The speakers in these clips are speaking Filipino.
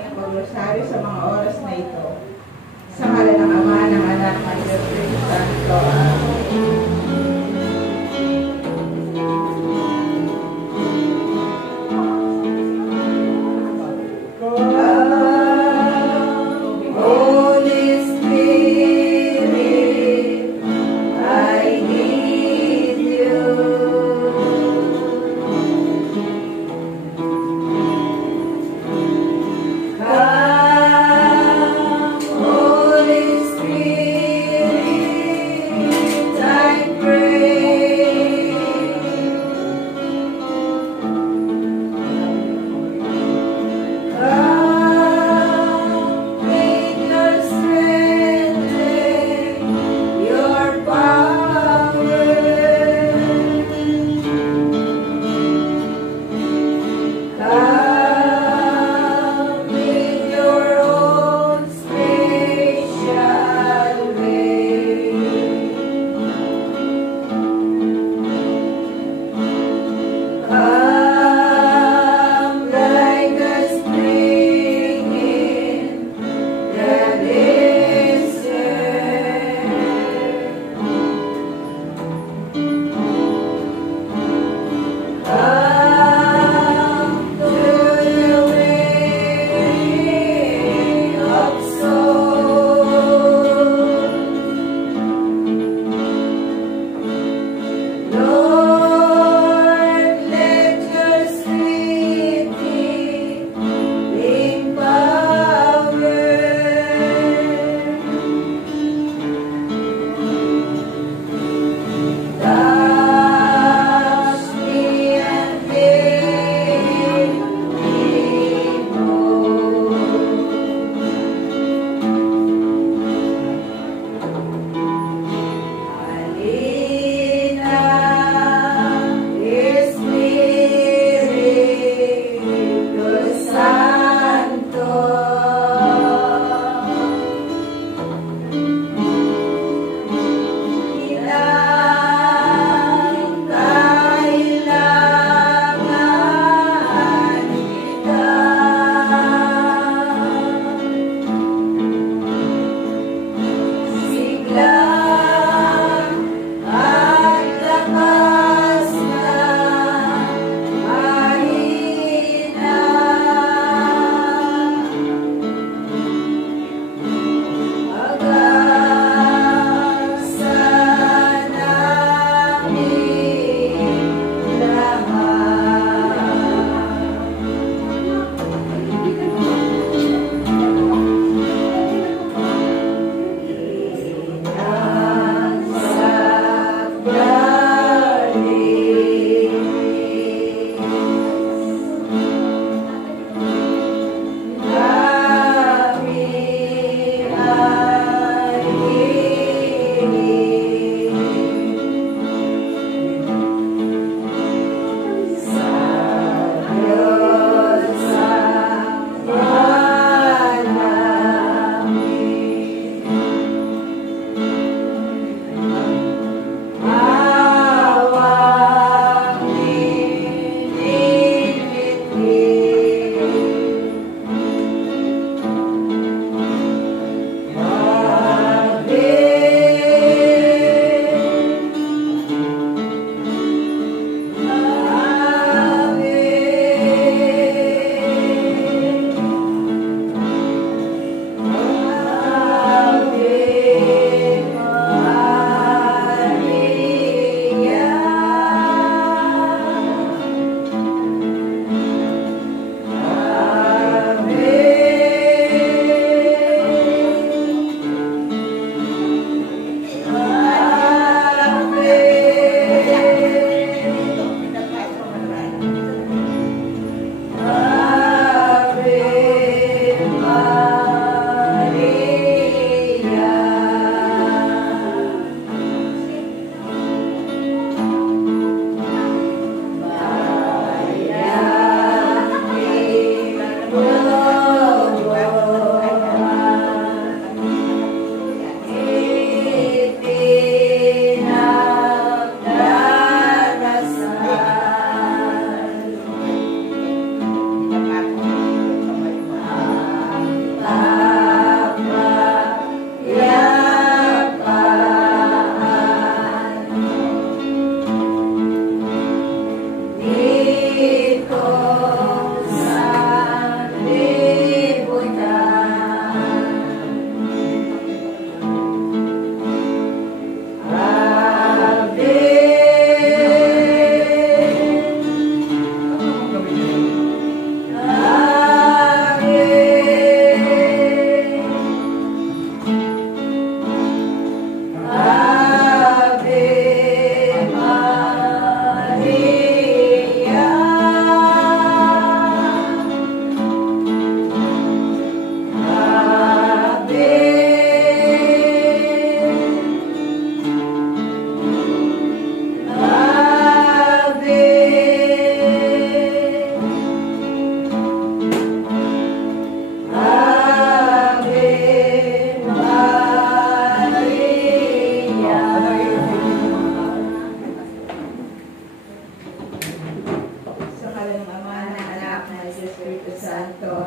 ng pagrosaryo sa mga oras na ito. Sa ngalan ng Ama, ng Anak, ng Espiritu Santo. Holy Spirit, I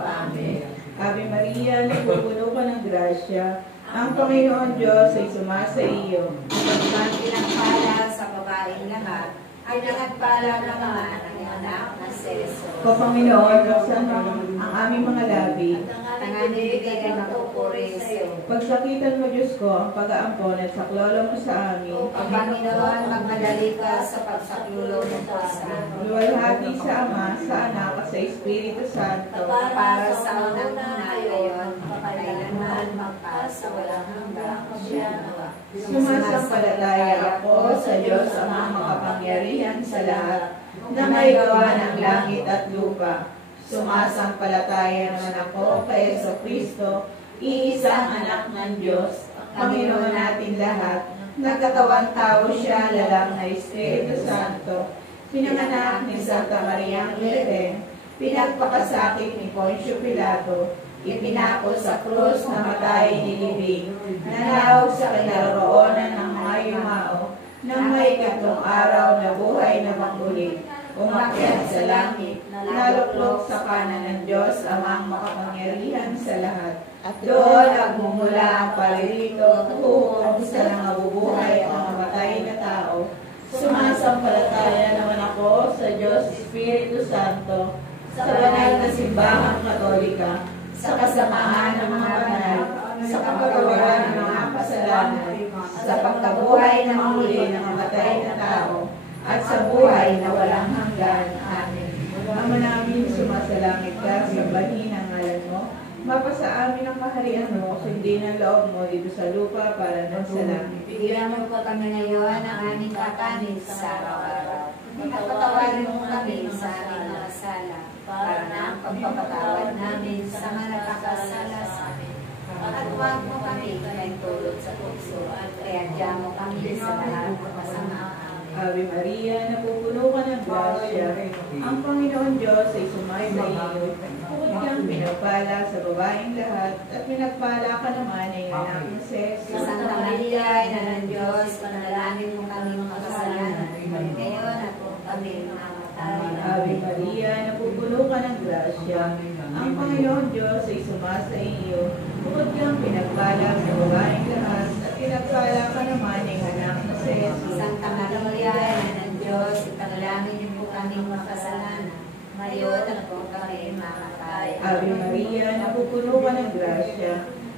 Amen. Ave Maria, napupuno ka ng grasya. Ang Panginoon Diyos ay sumasa iyo. Ang pinagpala sa babaeng lahat, ay pinagpala naman ang anak na si Jesus. O Panginoon, buksan mo ang aming mga labi. Ang aming bigay na pupuri sa iyo. Pagsakitan mo, Diyos ko, ang pag-aampon at saklolo mo sa amin. O Panginoon, magmadali ka sa pagsaklolo mo po sa amin. Luwalhati sa Ama, sa Anak, at sa Espiritu Santo. Para sa unang-una ngayon, kailanman magpasa walang hanggang siya. Sumasampalataya ako sa Diyos Amang makapangyarihan sa lahat, na may gawa ng langit at lupa. Sumasampalataya naman ako kay Jesucristo, iisang anak ng Diyos, Panginoon natin lahat, nagkatawang tao siya, lalang na Espiritu Santo, pinanganak ni Santa Maria Virgen, pinagpakasakit ni Poncio Pilato, ipinako sa krus, namatay, nilibing, nanahog sa kinaroroonan ng mga yumao, nang may ikatlong araw na buhay na magmuli, umakyat sa langit, naluklok sa kanan ng Diyos Amang makapangyarihan sa lahat. At doon nagmumula ang paririto, tutuong sa nangabubuhay at nangamatay na tao. Sumasampalataya naman ako sa Diyos Espiritu Santo, sa banal na simbahang katolika, sa kasamaan ng mga banal, sa kapagawaran ng mga kasalanan, sa pagkabuhay ng muli ng mamatay na tao, at sa buhay na walang hanggan. Amen. Ama namin, sumasalangit ka, sambahin ang ngalan mo. Mapasa amin ang kaharian mo, sundin ang loob mo dito sa lupa para ng sa langit. Bigyan mo po kami ngayon ang aming kakanin sa araw-araw. Pagpatawarin mo kami sa aming mga sala, para na ang pagpapatawad namin sa mga nakakasala sa amin. At huwag mo kami tulot sa tukso, kaya diyan mo kami sa lahat ng masama. Ave Maria, napupuno ka ng grasya. Ang Panginoon Diyos ay sumay sa iyo. Bukod kang pinagpala sa babaeng lahat, at pinagpala ka naman ay anak ni Jesus. Santa Maria, Ina ng Diyos, panalangin mo kami mga kasalanan, ngayon at kung kami mamatay. Ave Maria, napupuno ka ng grasya. Ang Panginoon Diyos ay sumasa iyo. Bukod kang pinagpala sa babaeng lahat, at pinagpala ka naman ay anak ni Jesus. Santa Maria, Ina ng Diyos, ipanalangin niyo po kami mga kasalanan, ngayon at kung kami mamatay. Ave Maria, napupuno ka ng grasya.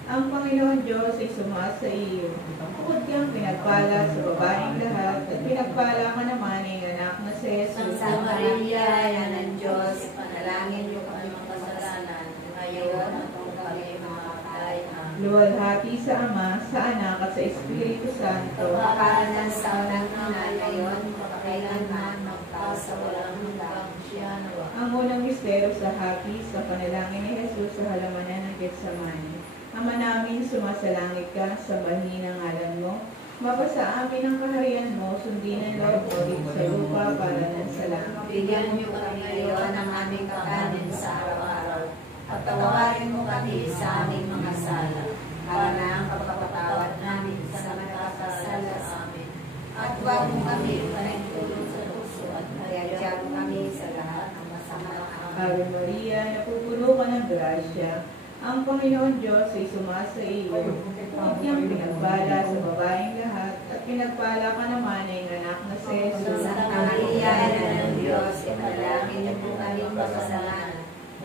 Ang Panginoon Diyos ay sumasa iyo. Bukod kang pinagpala sa babaeng lahat, at pinagpala ka naman ay anak na si Jesus. Santa Maria, Ina ng Diyos, ipanalangin niyo kami mga kasalanan, ngayon at kung kami mamatay. Luwalhati sa Ama, sa Anak, at sa Espiritu Santo. Pagpapalanan sa unang-una ngayon, kailanman magpasa walang hanggang siya. Ang unang mistero sa hati, sa panalangin ni Jesus sa halamanan ng Getsemani. Ama namin, sumasalangit ka, sambahin ang ngalan mo. Mapasa amin ang kaharian mo, sundin ang loob mo dito sa lupa para ng sa langit. Bigyan niyo kami ngayon ng aming kakanin sa araw-araw. At tawarin mo kami sa aming mga sala, para na ang pagpapatawad namin sa mga nakakasala sa amin. At huwag mo kami panagtulog sa puso, at hayaan mo kami sa lahat ng masama. Ave Maria, napupuno ka ng grasya. Ang Panginoon Diyos ay sumasa iyo. Bukod kang pinagpala sa babaeng lahat, at pinagpala ka naman ay anak na si Jesus. Santa Maria, Ina ng Diyos, ipanalangin niyo po kami makasalanan,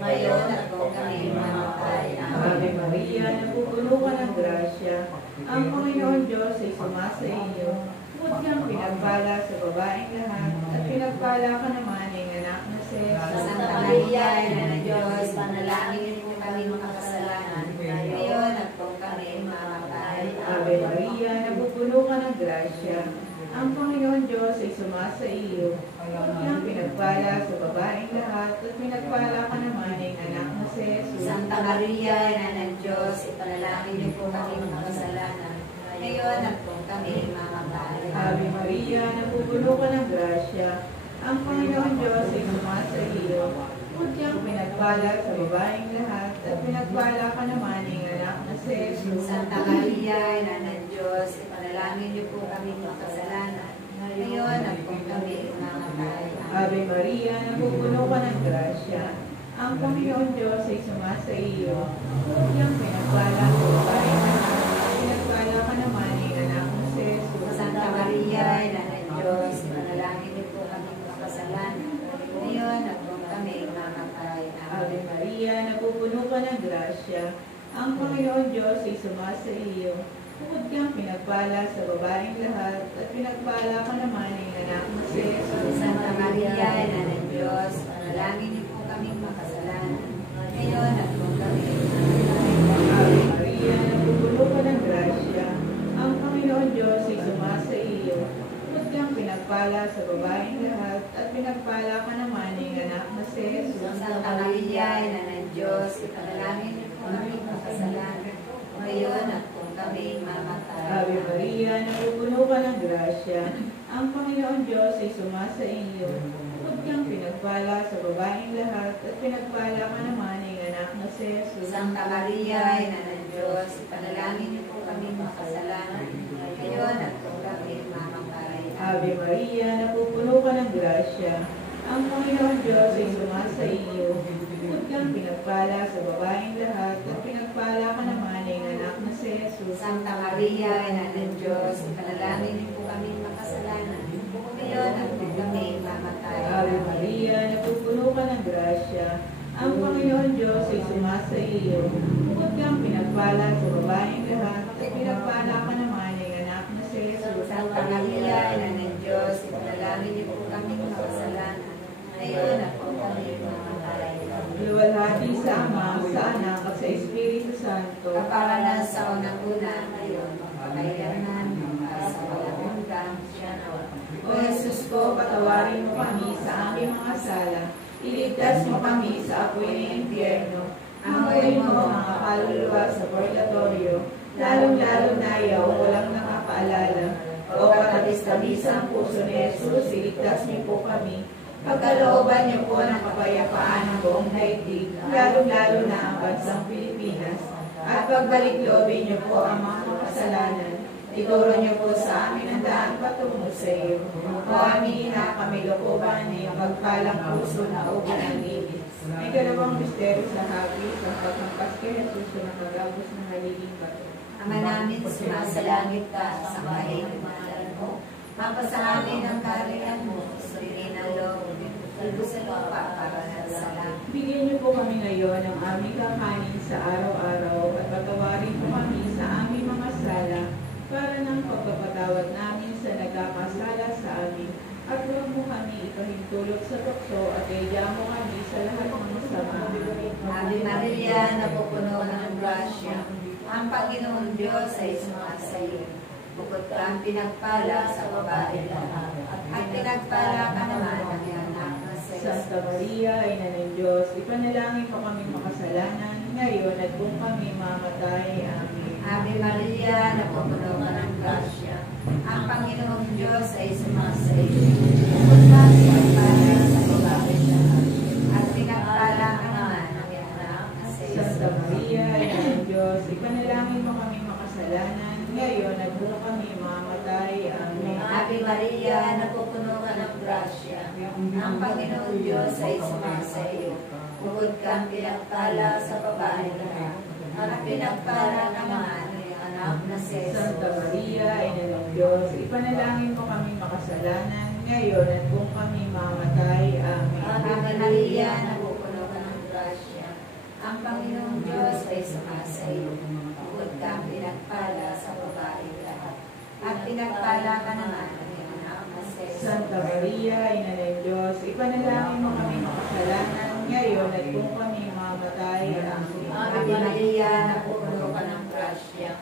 ngayon at kung kami mamatay. Ave Maria, napupuno ka ng grasya. Ang Panginoon Diyos ay sumasa iyo. Bukod kang pinagpala sa babaeng lahat, at pinagpala ka naman ay anak na si Jesus. Santa Maria, Ina ng Diyos, panalangin niyo po kami makasalanan, ngayon at kung kami mamatay. Ave Maria, napupuno ka ng grasya. Ang Panginoon Diyos ay sumasa iyo. Bukod kang pinagpala sa babaeng lahat, at pinagpala ka naman ay anak na si Jesus. Santa Maria, Ina ng Diyos, ipanalangin niyo po kami makasalanan, ngayon at kung kami mamatay. Ave Maria, napupuno ka ng grasya. Ang Panginoon Diyos ay sumasa iyo. Bukod kang pinagpala sa babaeng lahat, at pinagpala ka naman ay anak na si Jesus. Santa Maria, Ina ng Diyos, ipanalangin niyo po kami makasalanan, ngayon at kung kami mamatay. Ave Maria, napupuno ka ng grasya. Ang Panginoon Diyos ay sumasa iyo. Huwag pinagpala sa babaeng lahat. Pinagpala ka naman ng anak mo si Jesus. Santa Maria, Ina ng Diyos, manalangin niyo po kami makasalanan. Ngayon at kung kami mamatay. Ave Maria, napupuno ka ng grasya. Ang Panginoon Diyos ay sumasa iyo. Bukod kang pinagpala sa babaeng lahat, at pinagpala ka naman ng anak mo si Jesus. Santa Maria, Ina ng Diyos, manalangin niyo po kami makasalanan. Ngayon at kung kami mamatay. Ave Maria, napupuno ka ng grasya. Ang Panginoon Diyos ay sumasa iyo. Bukod kang pinagpala sa babaeng lahat, at pinagpala ka naman ng anak mo si Jesus. Santa Maria, Ina ng Diyos, ipanalangin niyo po kami makasalanan. Ngayon at kung kami mamatay. Ave Maria, napupuno ka ng grasya. Ang Panginoon Diyos ay sumasa iyo. Bukod kang pinagpala sa babaeng lahat, at pinagpala ka naman ng anak mo si Jesus. Santa Maria, Ina ng Diyos, ipanalangin niyo po kami makasalanan. Ngayon at kung kami mamatay. Ave Maria, napupuno ka ng grasya. Ang Panginoon Diyos ay sumasa iyo. Bukod kang pinagpala sa babaeng lahat, at pinagpala ka naman ng anak mo si Jesus. Santa Maria, Ina ng Diyos, ipanalangin niyo po kami makasalanan. Ngayon at kung kami mamatay. Ave Maria, napupuno ka ng grasya. Ang Panginoon Diyos ay sumasa iyo. Bukod kang pinagpala sa babaeng lahat, at pinagpala ka naman ng anak mo si Jesus. Santa Maria, Ina ng Diyos, ipanalangin niyo po kami makasalanan. Ngayon at kung kami mamatay. Luwalhati sa Ama, sa Anak, at sa Espiritu Santo. Kaparanan sa unang-una, ngayon, magpakailanman, sa walang hanggan, siya nawa. O Jesus ko, patawarin mo kami sa aming mga sala. Iligtas mo kami sa apoy ng impyerno. Amoy mo mga kaluluwa sa purgatorio, lalong-lalo na yaw walang nakapaalala. O katabis-tabis ang puso ni Jesus, iligtas niyo po kami. Pagkalooban niyo po ng kapayapaan ng buong daigdig, lalong-lalo na ang bansang Pilipinas. At pagbalik-loobin niyo po ang mga makasalanan. Ituro niyo po sa amin ang daan patungo sa iyo. O aminin na kami lokoban ng pagpalang puso na ubo ng ibig. May dalawang misteryo sa hagis, ang paghampas kay Jesus na nakagapos ng haliging bato. Ama namin, sumasalangit ka, sambahin ang pangalan mo. Mapasa amin ang kaharian mo, suriin ang loob, tulog sa lupa para sa langit. Bigyan niyo po kami ngayon ng aming kakanin sa araw-araw, at patawarin po kami sa aming mga sala, para ng pagpapatawad namin sa nagkakasala sa amin. At huwag mo kami ipahintulot sa tukso, at iadya mo kami sa lahat ng masama. Ave Maria, napupuno ka ng grasya. Ang Panginoon Diyos ay sumasa iyo. Bukod kang pinagpala sa babae lahat, at pinagpala ka naman ng anak na si Santa Maria, Ina ng Diyos, ipanalangin mo kami makasalanan, ngayon at kung kami mamatay. Amen. Ave Maria, napupuno ka ng grasya. Ang Panginoong Diyos ay sumasa iyo. Bukod kang pinagpala sa babae lahat, at pinagpala ka naman ng anak na si Santa Maria, Ina ng Diyos, ipanalangin mo kami makasalanan, ngayon at kung kami mamatay. Amen. Ave Maria, napupuno ka ng grasya. Ang Panginoong Diyos ay sumasa iyo. Bukod kang pinagpala sa babae lahat, at pinagpala ka naman ng anak na si Santa Jesus. Maria, Ina ng Diyos, ipanalangin mo kami makasalanan, ngayon at kung kami mamatay. Amen. Ave Maria, napupuno ka ng grasya. Ang Panginoong Diyos ay sumasa iyo. Bukod kang pinagpala sa babae lahat, at pinagpala ka naman ng anak na si Jesus. Santa Maria, Ina ng Diyos, ipanalangin mo kami makasalanan, ngayon at kung kami mamatay. Amen. Ave Maria, napupuno ka ng grasya.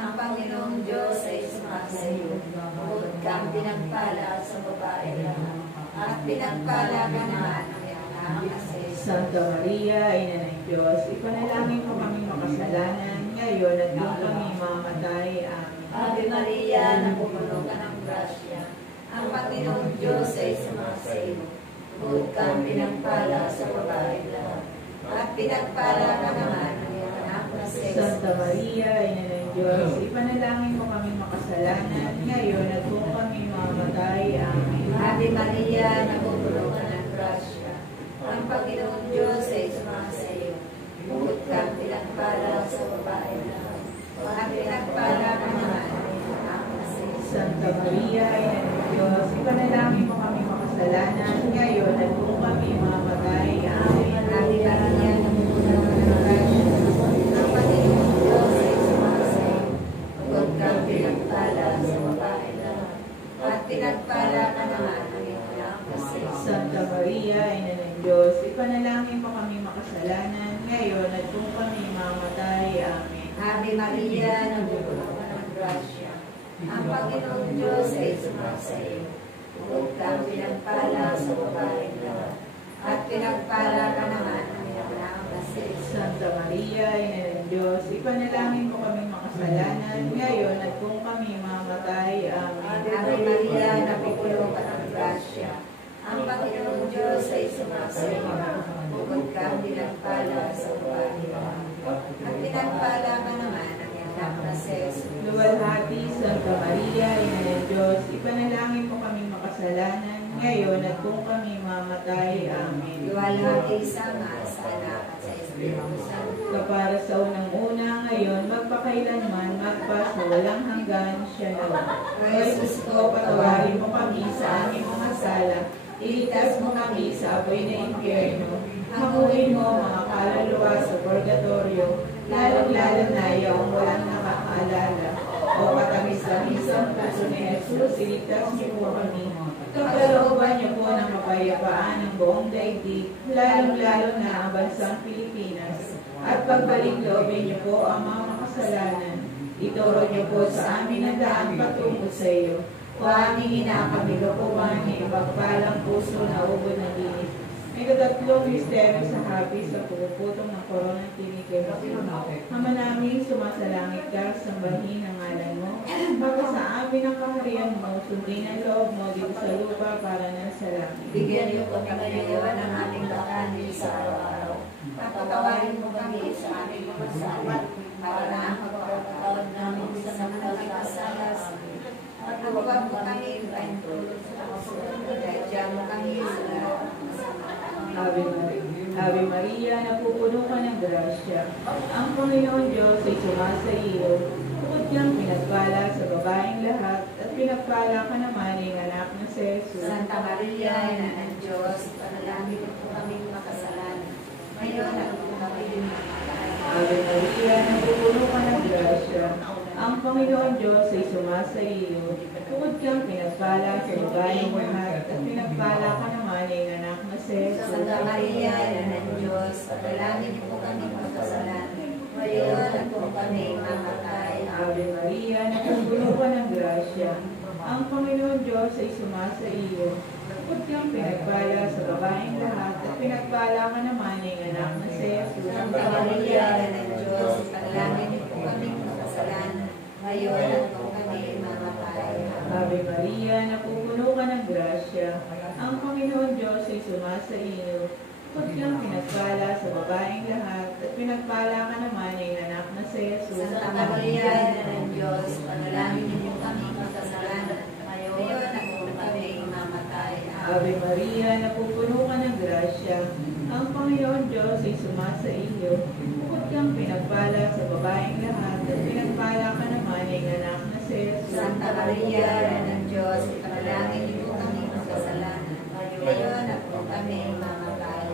Ang Panginoong Diyos ay sumasa iyo. Bukod kang pinagpala sa babae lahat, at pinagpala ka naman ng anak na si Jesus. Santa Maria, Ina ng Diyos, ipanalangin mo kami makasalanan, ngayon at kung kami mamatay. Amen. Ave Maria, napupuno ka ng grasya. Ang Panginoong Diyos ay sumasa iyo. Bukod kang pinagpala sa babae lahat, at pinagpala ka naman ng anak na si Jesus. Santa Maria, Ina ng Diyos, ipanalangin mo kami makasalanan, ngayon at kung kami mamatay. Amen. Ave Maria, napupuno ka ng grasya. Ang Panginoong Diyos ay sumasa pinagpala ka naman ng anak na si Santa Maria, Ina ng Diyos, ipanalangin mo kami makasalanan, ngayon at kung kami mamatay. Amen. Ave Maria, napupuno ka ng grasya, ang Panginoon Diyos ay sumasayo. Huwag kang pinagpala sa babae lahat, at pinagpala ka naman ng iyong anak na si Santa Maria, Ina ng Diyos, ipanalangin mo kami makasalanan, ngayon at kung kami mamatay. Amen. Ave Maria, napupuno ka ng grasya, ang Panginoon Diyos ay sumasayo. Huwag kang pinagpala sa babae lahat, at pinagpala ka naman ng iyong anak na si Santa Maria, Ina ng Diyos, ipanalangin mo kami makasalanan, ngayon at kung kami mamatay. Amen. Ave Maria, napupuno ka ng grasya, ang Panginoong Diyos ay sumasayo. Huwag kang pinagpala sa babae lahat, at pinagpala ka naman ng iyong anak na si Jesus. Luwalhati, Santa Maria, Ina ng Diyos, ipanalangin mo kami makasalanan, ngayon at kung kami mamatay. Amen. Luwalhati sa Ama, sa Anak, at sa Espiritu Santo. Kapara sa unang-una, ngayon, magpakailanman, magpa sa walang hanggan, siya nawa. O Jesus ko, patawarin mo kami sa aming mga sala, iligtas mo kami sa apoy na impyerno, hanguin mo mga kaluluwa sa purgatorio, lalong-lalo na yung walang nakakaalala. O katamis-tamisang puso ni Jesus, iligtas niyo po kami. Kapalooban niyo po ng kapayapaan ng buong daigdig, lalong-lalo na ang bansang Pilipinas. At pagbalik loobin niyo po ang mga makasalanan. Ituro niyo po sa amin ang daan patungo sa iyo. O aming inakamilo po ni pagpalang puso na ubod ng linis. May katatlong misteryo sa hapis sa puputong ng koronang tinikip. Ama namin, sumasalangit ka, sambahin ang ngalan mo. Baka sa amin ang kaharian mo, sundin ang loob mo dito sa lupa para na sa langit. Bigyan niyo kami ngayon ng aming kakanin sa araw-araw. Patawarin mo kami sa aming mga sala, para na ang pagpapatawad namin sa mga nagkasala sa amin. At huwag mo kami paintulot sa kasunod, dahil diyan mo kami sa lahat ng masama. Ave Maria, napupuno ka ng grasya. Ang Panginoon Diyos ay sumasa iyo. Bukod kang pinagpala sa babaeng lahat, at pinagpala ka naman ng anak na si Jesus. Santa Maria, Ina ng Diyos, panalangin po kami makasalanan. Ngayon at kung kami mamatay. Ave Maria, napupuno ka ng grasya. Ang Panginoon Diyos ay sumasa iyo. Bukod kang pinagpala sa babaeng lahat, at pinagpala ka naman ng anak na si Jesus. Santa Maria, Ina ng Diyos, panalangin po kami makasalanan. Ngayon at kung kami mamatay. Ave Maria, napupuno ka ng grasya. Ang Panginoon Diyos ay sumasa iyo. Bukod kang pinagpala sa babaeng lahat, at pinagpala ka naman ng anak na si Jesus. Santa Maria, Ina ng Diyos, panalangin po kami makasalanan. Ngayon at kung kami mamatay. Ave Maria, napupuno ka ng grasya. Ang Panginoon Diyos ay sumasa iyo. Bukod kang pinagpala sa babaeng lahat, at pinagpala ka naman ng anak na si Jesus. Santa Maria, Ina ng Diyos, panalangin niyo kami makasalanan. Ngayon at kung kami mamatay. Ave Maria, napupuno ka ng grasya. Ang Panginoon Diyos ay sumasa iyo. Bukod kang pinagpala sa babaeng lahat, at pinagpala ka naman ng anak na si Jesus. Santa Maria, Ina ng Diyos, panalangin niyo kami makasalanan. Ngayon at kung kami mamatay.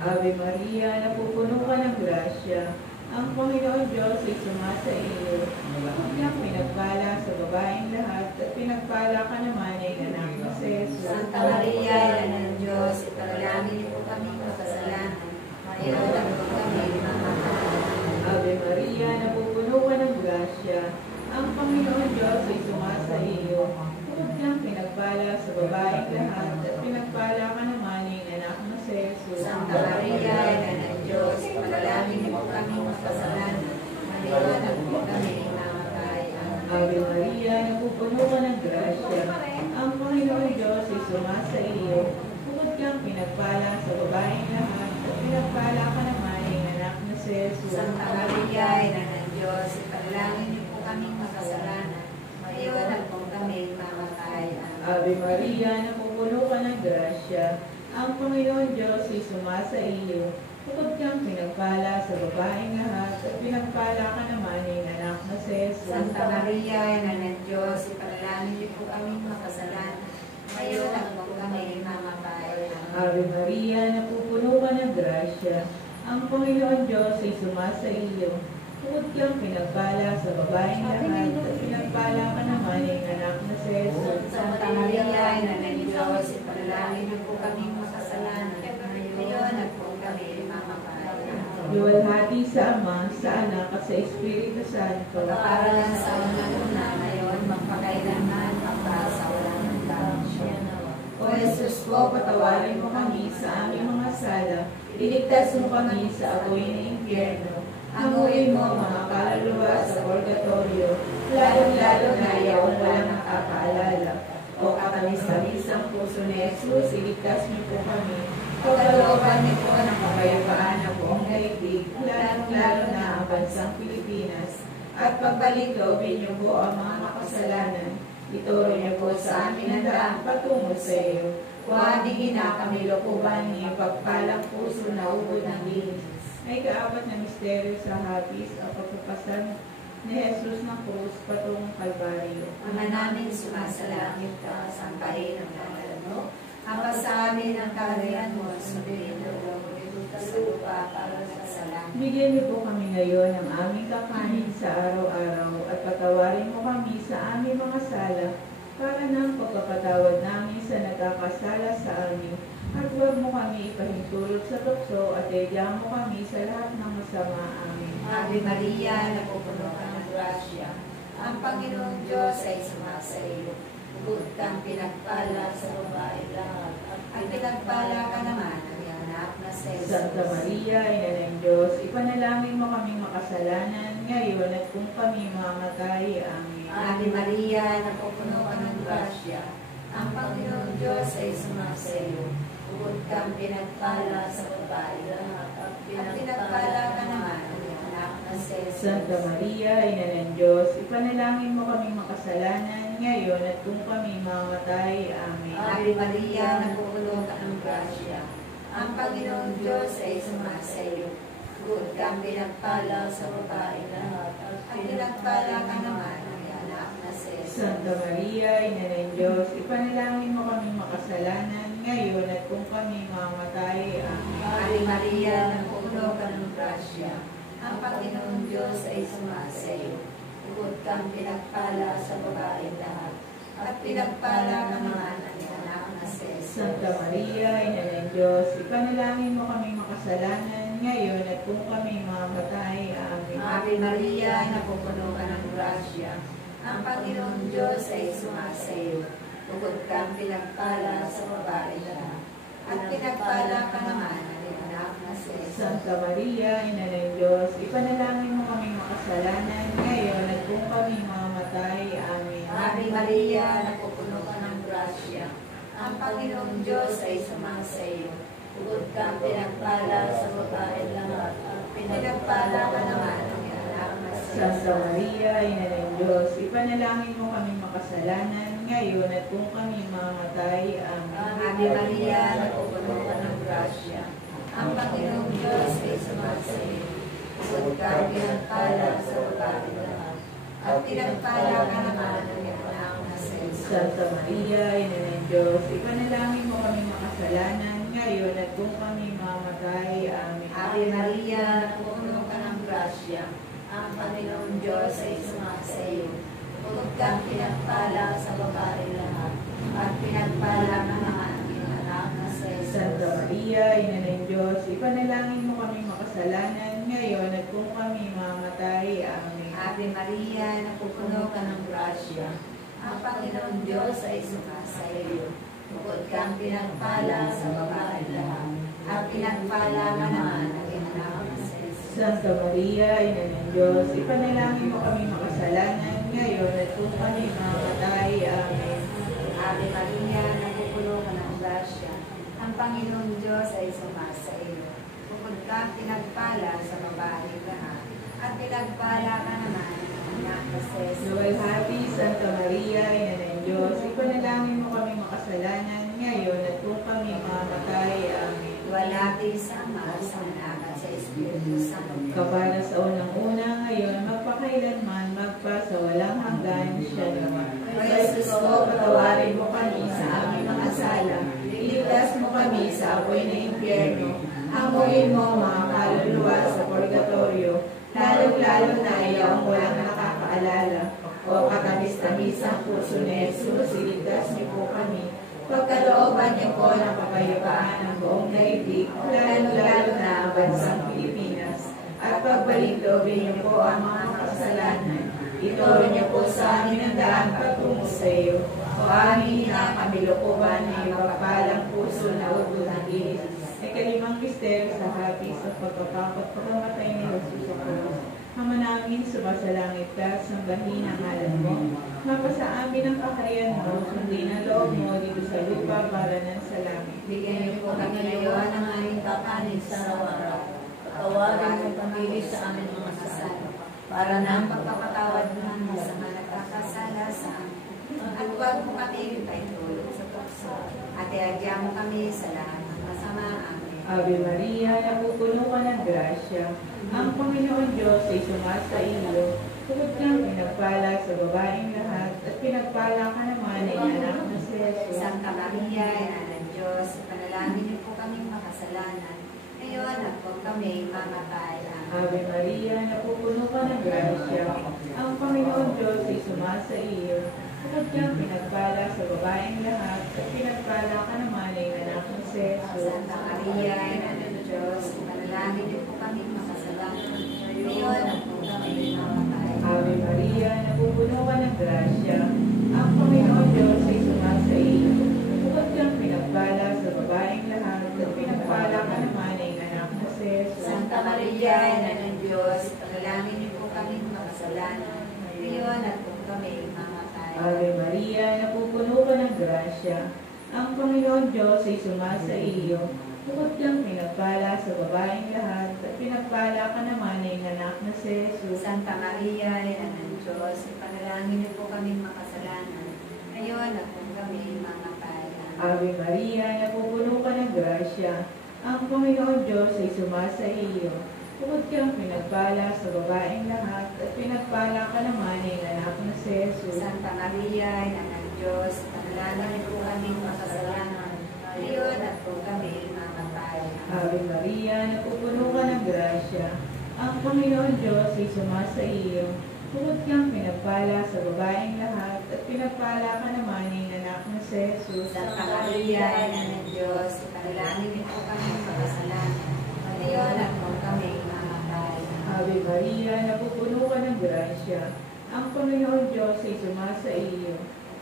Ave Maria, napupuno ka ng grasya. Ang Panginoon Diyos ay sumasa iyo. Bukod kang pinagpala sa babaeng lahat, at pinagpala ka naman ng anak na si Jesus. Santa Maria, Ina ng Diyos, panalangin niyo kami makasalanan. Ngayon at kung kami mamatay. Ave Maria, napupuno ka ng grasya. Ang Panginoon Diyos ay sumasa iyo. Bukod kang pinagpala sa babaeng lahat, at pinagpala ka naman ng anak na si Jesus. Santa Maria, Ina ng Diyos, panalangin niyo kami makasalanan. Ngayon at kung kami mamatay. Ave Maria, napupuno ka ng grasya. Ang Panginoon Diyos ay sumasa iyo. Bukod kang pinagpala sa babaeng lahat, at pinagpala ka naman ng anak na si Jesus. Santa Maria, Ina ng Diyos, panalangin niyo po kami makasalanan. Ngayon at kung kami mamatay. Ave Maria, napupuno ka ng grasya. Ang Panginoon Diyos ay sumasa iyo. Bukod kang pinagpala sa babaeng lahat, at pinagpala ka naman ng anak na si Jesus. Santa Maria, Ina ng Diyos, ipanalangin niyo po kaming makasalanan, ngayon at kung kami mamatay. Ave Maria, napupuno ka ng grasya. Ang Panginoon Diyos ay sumasa iyo. Bukod kang pinagpala sa babaeng lahat, at pinagpala ka naman ang anak na si Jesus. Santa Maria, Ina ng Diyos, ipanalangin niyo po kaming makasalanan, ngayon at kung kami mamatay. Luwalhati sa Ama, sa Anak, at sa Espiritu Santo. Para sa una ngayon, magpakailanman, magpasawalan ng taon. O Jesus ko, patawarin mo kami sa aming mga sala. Iligtas mo kami sa apoy ng impyerno. Hanguin mo mga kaluluwa sa purgatorio, lalong-lalo na yaong walang nakakaalala. O katamis-tamisang puso ni Jesus, iligtas niyo po kami. Pagkalooban niyo po ng kapayapaan na buong daigdig, lalong-lalo na ang bansang Pilipinas. At pagbalik loobin niyo po ang mga makasalanan. Ituro niyo po sa amin ang daan patungo sa iyo. Huwadigin na kami lokoban niyo pagpalang puso na ubod ng linis. May kaapat na misteryo sa hapis ang pagpapasan ni Jesus ng krus patungong Kalbaryo. Ama namin sumasalangit ka, sampahin ang pangalan mo. Ama sa amin ang kaharian mo, sundin mo sa lupa para sa langit. Bigyan niyo po kami ngayon ng aming kakanin sa araw-araw at patawarin mo kami sa aming mga sala para ng pagpapatawad namin sa nagkakasala sa amin. At huwag mo kami ipahintulot sa tukso at iadya mo kami sa lahat ng masama. Amen. Ave Maria, napupuno ka ng grasya. Ang Panginoong Diyos ay sumasa iyo. Bukod kang pinagpala sa babae lahat. At pinagpala ka naman ng iyong anak na si Jesus. Santa Maria, Ina ng Diyos, ipanalangin mo kaming makasalanan ngayon at kung kami mamatay. Amen. Ave Maria, napupuno ka ng grasya. Ang Panginoong Diyos ay sumasa iyo. Bukod kang pinagpala sa babae lahat. At pinagpala ka naman ng iyong anak na si Jesus. Santa Maria, Ina ng Diyos, ipanalangin mo kaming makasalanan ngayon at kung kami mamatay. Amen. Ave Maria, napupuno ka ng grasya. Ang Panginoong Diyos ay sumasa iyo. Bukod kang pinagpala sa babae lahat. At pinagpala ka naman ng iyong anak na si Jesus. Santa Maria, Ina ng Diyos, ipanalangin mo kaming makasalanan ngayon at kung kami mamatay. Amen. Ave Maria, napupuno ka ng grasya. Ang Panginoong Diyos ay sumasa iyo. Bukod kang pinagpala sa babae lahat. At pinagpala ka naman ng iyong anak na si Jesus. Santa Maria, Ina ng Diyos, ipanalangin mo kaming makasalanan ngayon at kung kami mamatay. Amen. Ave Maria, napupuno ka ng grasya. Ang Panginoong Diyos ay sumasa iyo. Bukod kang pinagpala sa babae lahat. At pinagpala ka naman ng iyong anak na si Jesus. Santa Maria, Ina ng Diyos, ipanalangin mo kaming makasalanan ngayon at kung kami mamatay. Amen. Ave Maria, napupuno ka ng grasya. Ang Panginoong Diyos ay sumasa iyo. Bukod kang pinagpala sa babae lahat. At pinagpala ka naman ng iyong anak na si Jesus. Santa Maria, Ina ng Diyos, ipanalangin mo kaming makasalanan ngayon at kung kami mamatay. Amen. Ave Maria, napupuno ka ng grasya. Ang Panginoong Diyos ay sumasa iyo. Bukod kang pinagpala sa babae lahat. At pinagpala ka naman ng iyong anak na si Jesus. Santa Maria, Ina ng Diyos, ipanalangin mo kaming makasalanan ngayon at kung kami mamatay. Amen. Ave Maria, napupuno ka ng grasya. Ang Panginoong Diyos ay sumasa iyo. Bukod kang pinagpala sa babae lahat. At pinagpala ka naman ng iyong anak na si Jesus. Santa Maria, Ina ng Diyos, ipanalangin mo kaming makasalanan ngayon at kung kami mamatay. Amen. Ave Maria, napupuno ka ng grasya. Ang Panginoong Diyos ay sumasa iyo. Bukod kang pinagpala sa babae lahat. At pinagpala ka naman ng iyong anak na si Jesus. Santa Maria, Ina ng Diyos, ipanalangin mo kaming makasalanan ngayon at kung kami mamatay. Amen. Ave Maria, napupuno ka ng grasya. Ang Panginoong Diyos ay sumasa iyo. Bukod kang pinagpala sa babae lahat. At pinagpala ka naman ng anak na si Jesus. Luwalhati, Santa Maria, Ina ng Diyos, ipanalangin mo kaming makasalanan ngayon at kung kami mamatay. Amen. Luwalhati sa Ama, sa Anak, at sa Espiritu Santo. Kapara sa unang-una ngayon, magpakailanman, magpa indulgensya nawa. O Jesus ko, patawarin mo kami sa aming mga sala. Iligtas mo kami sa apoy na impyerno. Hanguin mo mga kaluluwa sa purgatorio, lalong-lalo na iyong walang nakakaalala. O katamis-tamis ang puso ni Jesus, iligtas niyo po kami. Pagkalooban niyo po ng kapayapaan ng buong daigdig, lalong-lalo na ang bansang Pilipinas. At pagbalik-loobin niyo po ang mga kasalanan. Ituro niyo po sa amin ang daan patungo sa iyo. O aming hinakamilokoban na iyong pagpalang puso na udod ng ilis. Ikalimang misteryo sa hapis sa pagkakapot pagkamatay ni Jesus sa krus. Ama namin, sumasalangit ka, sambahin ang ngalan mo. Mapasa amin ang kakariyan mo, sundin ang loob mo dito sa lupa para ng sa langit. Bigyan niyo po kami ngayon ng aming kakanin sa araw-araw. Patawarin mo kami sa aming mga sasala, para na pagpapatawad namin sa mga nagkakasala sa amin. At huwag mo kami paitulog sa tukso. At iadya mo kami sa lahat ng masama. Amen. Ave Maria, napupuno ka ng grasya. Ang Panginoon Diyos ay sumasa iyo. Tugod kang pinagpala sa babaeng lahat, at pinagpala ka naman ay anak na si Jesus. Santa Maria, Ina ng Diyos, panalangin niyo po kaming makasalanan. Ngayon at huwag kami mamatay. Ave Maria, napupuno ka ng grasya. Ang Panginoon Diyos ay sumasa iyo. Tugod kang pinagpala sa babaeng lahat, at pinagpala ka naman ay anak na si Jesus. Santa Maria, Ina ng Diyos, panalangin niyo po kaming makasalanan. Ngayon at huwag kami mamatay. Ave Maria, napupuno ka ng grasya. Ang Panginoon Diyos ay sumasa iyo. Tugod kang pinagpala sa babaeng lahat, at pinagpala ka naman ay anak na si Jesus. Santa Maria, Ina ng Diyos, panalangin niyo po kaming makasalanan. Ngayon at huwag kami mamatay. Ave Maria, napupuno ka ng grasya. Ang Panginoon Diyos ay sumasa iyo. Tugod kang pinagpala sa babaeng lahat, at pinagpala ka naman ay anak na si Jesus. Santa Maria, Ina ng Diyos, panalangin niyo po kaming makasalanan. Ngayon at huwag kami mamatay. Ave Maria, napupuno ka ng grasya. Ang Panginoon Diyos ay sumasa iyo. Tugod kang pinagpala sa babaeng lahat, at pinagpala ka naman ay anak na si Jesus. Santa Maria, Ina ng Diyos, panalangin niyo po kaming makasalanan. Ngayon at huwag kami mamatay. Ave Maria, napupuno ka ng grasya. Ang Panginoon Diyos ay sumasa iyo. Tugod kang pinagpala sa babaeng lahat, at pinagpala ka naman ay anak na si Jesus. Santa Maria, Ina ng Diyos, panalangin niyo po kaming makasalanan. Ngayon at huwag kami mamatay. Ave Maria, napupuno ka ng grasya. Ang Panginoon Diyos ay sumasa iyo.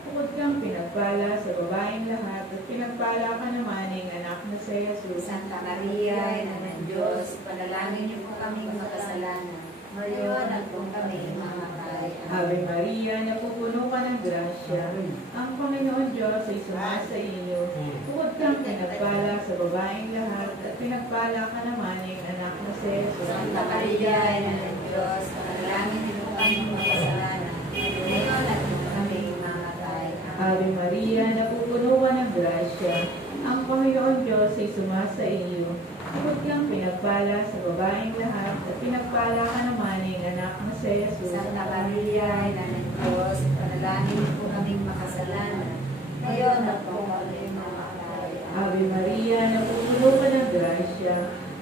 Tugod kang pinagpala sa babaeng lahat, at pinagpala ka naman ay anak na si Jesus. Santa Maria, Ina ng Diyos, panalangin niyo po kaming makasalanan. Ngayon at huwag kami mamatay. Ave Maria, napupuno ka ng grasya. Ang Panginoon Diyos ay sumasa iyo. Tugod kang pinagpala sa babaeng lahat, at pinagpala ka naman ay anak na si Jesus. Santa Maria, Ina ng Diyos, panalangin niyo po kaming makasalanan. Ngayon at huwag kami mamatay. Ave Maria, napupuno ka ng grasya. Ang Panginoon Diyos ay sumasa iyo. Tugod kang pinagpala sa babaeng lahat, at pinagpala ka naman ay anak na si Jesus. Santa Maria, Ina ng Diyos, panalangin niyo po kaming makasalanan. Ngayon at huwag kami mamatay. Ave Maria, napupuno ka ng grasya.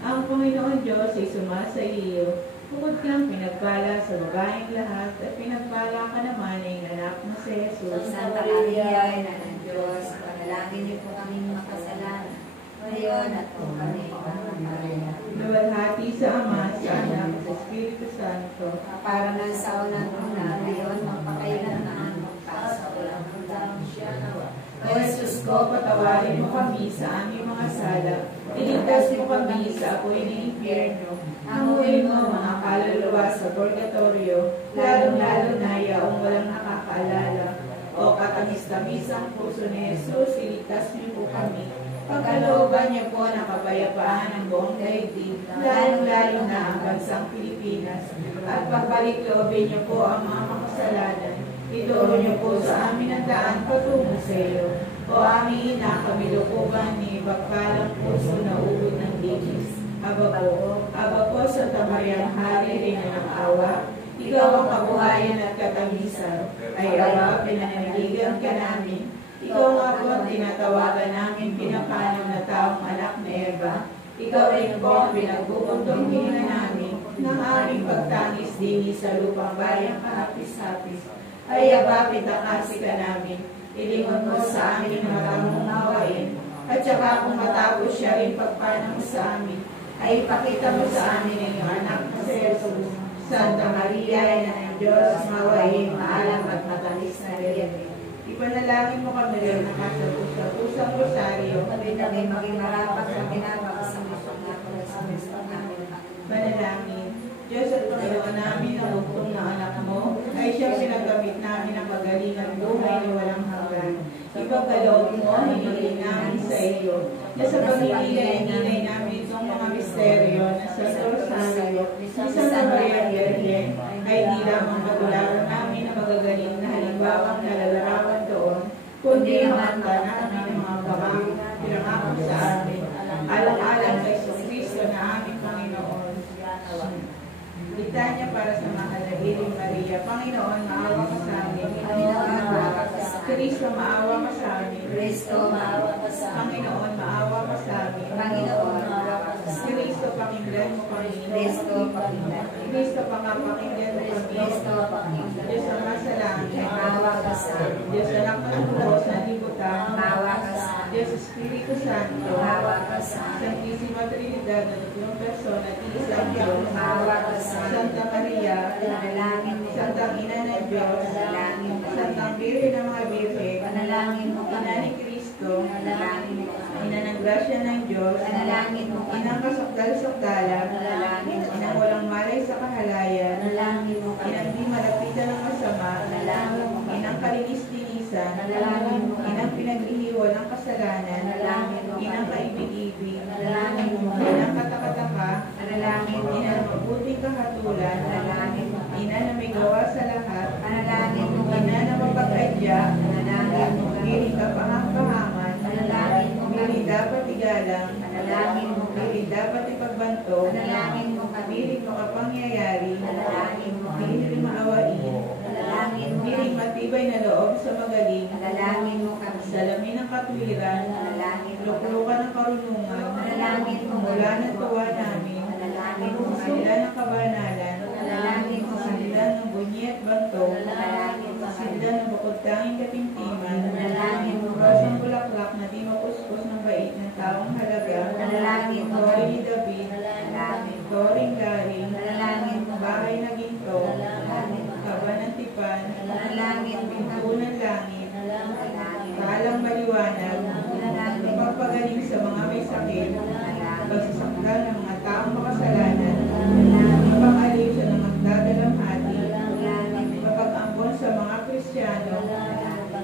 Ang Panginoon Diyos ay sumasa iyo. Tugod kang pinagpala sa babaeng lahat, at pinagpala ka naman ay anak na si Jesus. Santa Maria, Ina ng Diyos, panalangin niyo po kaming makasalanan. Ngayon at huwag kami mamatay. Luwalhati sa Ama, sa Anak, sa Espiritu Santo. Para na sa unang-una, ngayon, magpakailanman, magpasa, walang hanggang siya nawa. O Jesus ko, patawarin mo kami sa aming mga sala. Iligtas mo kami sa apoy ng impyerno. Hanguin mo mga kaluluwa sa purgatorio, lalong-lalo na yaong walang nakakaalala. O katamis-tamis ang puso ni Jesus, iligtas niyo po kami. Pagkalooban niyo po ng kapayapaan ng buong daigdig, lalong-lalo na ang bansang Pilipinas. At pagbalik-loobin niyo po ang mga makasalanan. Ituro niyo po sa amin ang daan patungo sa iyo. O aming ina, kamilukuban ni pagpalang puso na ubod ng digis. Aba po, Santa Maria, Hari, Reyna ng Awa, Ikaw ang kabuhayan at katagisan. Ay Ama, pinananiligan ka namin. Ikaw nga po ang tinatawagan namin pinakanan na taong anak ni Eva. Ikaw rin po ang pinagbubuntong hininga namin ng aming pagtangis dini sa lupang bayang kahapis-hapis. Ay Aba, pitakasi ka namin. Ilingon mo sa amin ang matamong nawain. At saka kung matapos siya rin pagpanang sa amin, ay ipakita mo sa amin ang iyong anak na si Jesus. Santa Maria, Ina ng Diyos, mawain, maalam at matamis na rin. Ipanalangin mo kami rin na kasapusang rosaryo. Kami maging marapat sa pinapakasang gusto natin sa gusto namin. Panalangin. Diyos at Panginoon namin ang bugtong na anak mo, ay siya pinagamit namin ang kagalingan buhay na walang hanggan. Ipagkaloob mo, hinihiling namin sa iyo, na sa pamimigay namin itong mga misteryo na sa Rosario, ni Santa Maria Virgen, ay di lamang magularan namin ang magagaling na halimbawang nalalarawan doon, kundi ang mata namin ang mga kabang pinangako sa amin, alang-alang kay Kristo na aming Panginoon. Litanya para sa mahal na Birhen Maria. Panginoon, maawa ka sa amin. Kristo, maawa ka sa amin. Kristo, maawa ka sa amin. Panginoon, maawa ka sa amin. Panginoon, maawa ka sa amin. Kristo, pakinggan mo kami. Kristo, pakinggan. Kristo, pakinggan mo kami. Kristo, pakinggan. Diyos Ama sa langit, Maawa ka sa amin. Diyos Anak ng Diyos na libutan, Maawa ka sa amin. Diyos Espiritu Santo, Maawa ka sa amin. Santisima Trinidad na tatlong persona, isang Diyos, Maawa ka sa amin. Santa Maria, Panalangin mo. Santang Ina ng Diyos, Panalangin mo. Santang Birhen ng mga Birhen, Panalangin mo. Ina ni Cristo, Panalangin mo. Ina ng grasya ng Diyos, Panalangin mo. Inang kasukdal-sukdalan, Panalangin mo. Inang walang malay sa kahalayan, Panalangin mo. Inang di malapitan ng masama, Panalangin mo. Inang kalinis-linisan, Panalangin mo. Inang pinaglihiwan ng kasalanan, Panalangin mo. Inang kaibig-ibig, Panalangin mo. Inang katakataka, Panalangin mo. Ina ng mabuting kahatulan, Panalangin mo. Ina na may gawa sa lahat, Panalangin mo. Ina na mapag-adya, Panalangin mo. Piling kapahang-pahangan, Panalangin mo. Piling dapat igalang, Panalangin mo. Piling dapat ipagbanto, Panalangin mo kami. Piling makapangyayari, Panalangin mo. Piling maawain, Panalangin mo Piling kami. matibay na loob sa magaling, Panalangin mo kami. salamin ng katwiran, Panalangin mo. luklukan ng karunungan, Panalangin mo. mula ng tuwa namin, Panalangin mo kami. sila ng kabanalan, Panalangin mo kami. sila ng bunyi at banto, Panalangin mo kami. sila ng bukod tanging katimtiman, Panalangin mo kami. rosang bulaklak na di mapuspos ng bait ng taong halaga, Panalangin mo Tori kami. ni David, Panalangin mo. Toring garing, Panalangin mo. bahay na ginto, Panalangin mo. kaba ng tipan, Panalangin mo. pinto ng langit, Panalangin mo. talang maliwanag, Panalangin mo. pagpagaling sa mga may sakit, Panalangin mo. pagsasakdal ng mga taong makasalanan, Panalangin mo. mapag-aliw sa mga nagdadalamhati, Panalangin mo. mapag-ambon sa mga Kristiyano,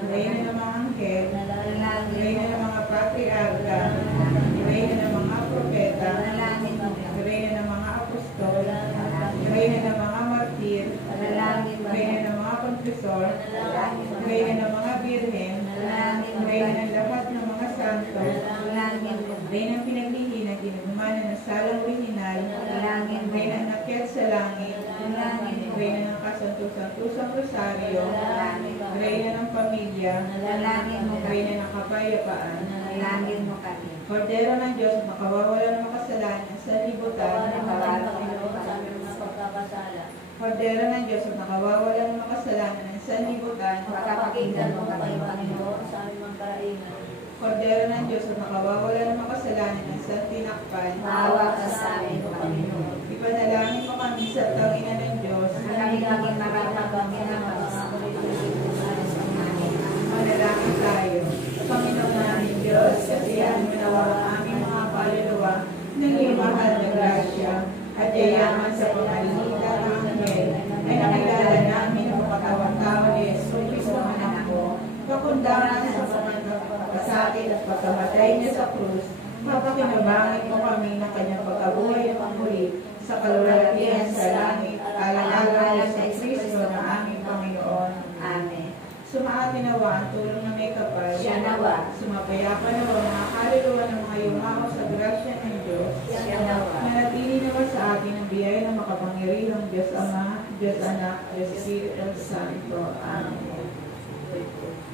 reyna ng mga anghel, Panalangin mo. reyna ng mga patriarka, reyna ng mga propeta, Panalangin mo. reyna ng mga apostol, reyna ng mga martir, Panalangin mo. reyna ng mga konfesor, Panalangin mo. reyna ng mga birhen, Panalangin mo. reyna ng lahat ng mga santo, Panalangin mo. reyna ng pinaglihi na ginagmana ng salang orihinal, Panalangin mo. reyna ng nakyat sa langit, Panalangin mo. reyna ng kasanto-santosang rosaryo, Panalangin mo. reyna ng pamilya, Panalangin mo. reyna ng kapayapaan, Panalangin mo kami. Kordero ng Diyos, makawawala ng makasalanan sa libutan, Kordero ng Diyos, nakawawala ng makasalanan ng sanlibutan, Makapakinggan mo kami, Panginoon, sa aming mga karainan. Kordero ng Diyos, nakawawala ng makasalanan ng santinakpan, Maawa ka sa amin, Panginoon. ipanalangin mo kami sa tangina ng Diyos, Kami laging mararamdaman ng manalangin tayo. Panginoon namin Diyos, kasiyahan mo nawa ang aming mga kaluluwa ng iyong mahal na grasya at yayaman sa pamaligitan ng anghel ay nakilala namin ang pagkatawang-tao ni Jesus Cristo ang anak mo, pakundangan sa pagkakasakit at pagkamatay niya sa krus, mapakinabangin mo kami ng kanyang pagkabuhay at pangmuli sa kalulatian sa langit, alang-alang sa Kristo na aming Panginoon. Amen. Sumaatin nawa ang tulong na may kapal. Siya nawa. Sumapayapa nawa ang mga kaluluwa ng mga yumaw sa grasya ng Diyos. Siya nawa. Manatili nawa sa atin ang biyaya ng makapangyarihang Diyos Ama, Diyos Anak, Diyos Espiritu Santo. Amen.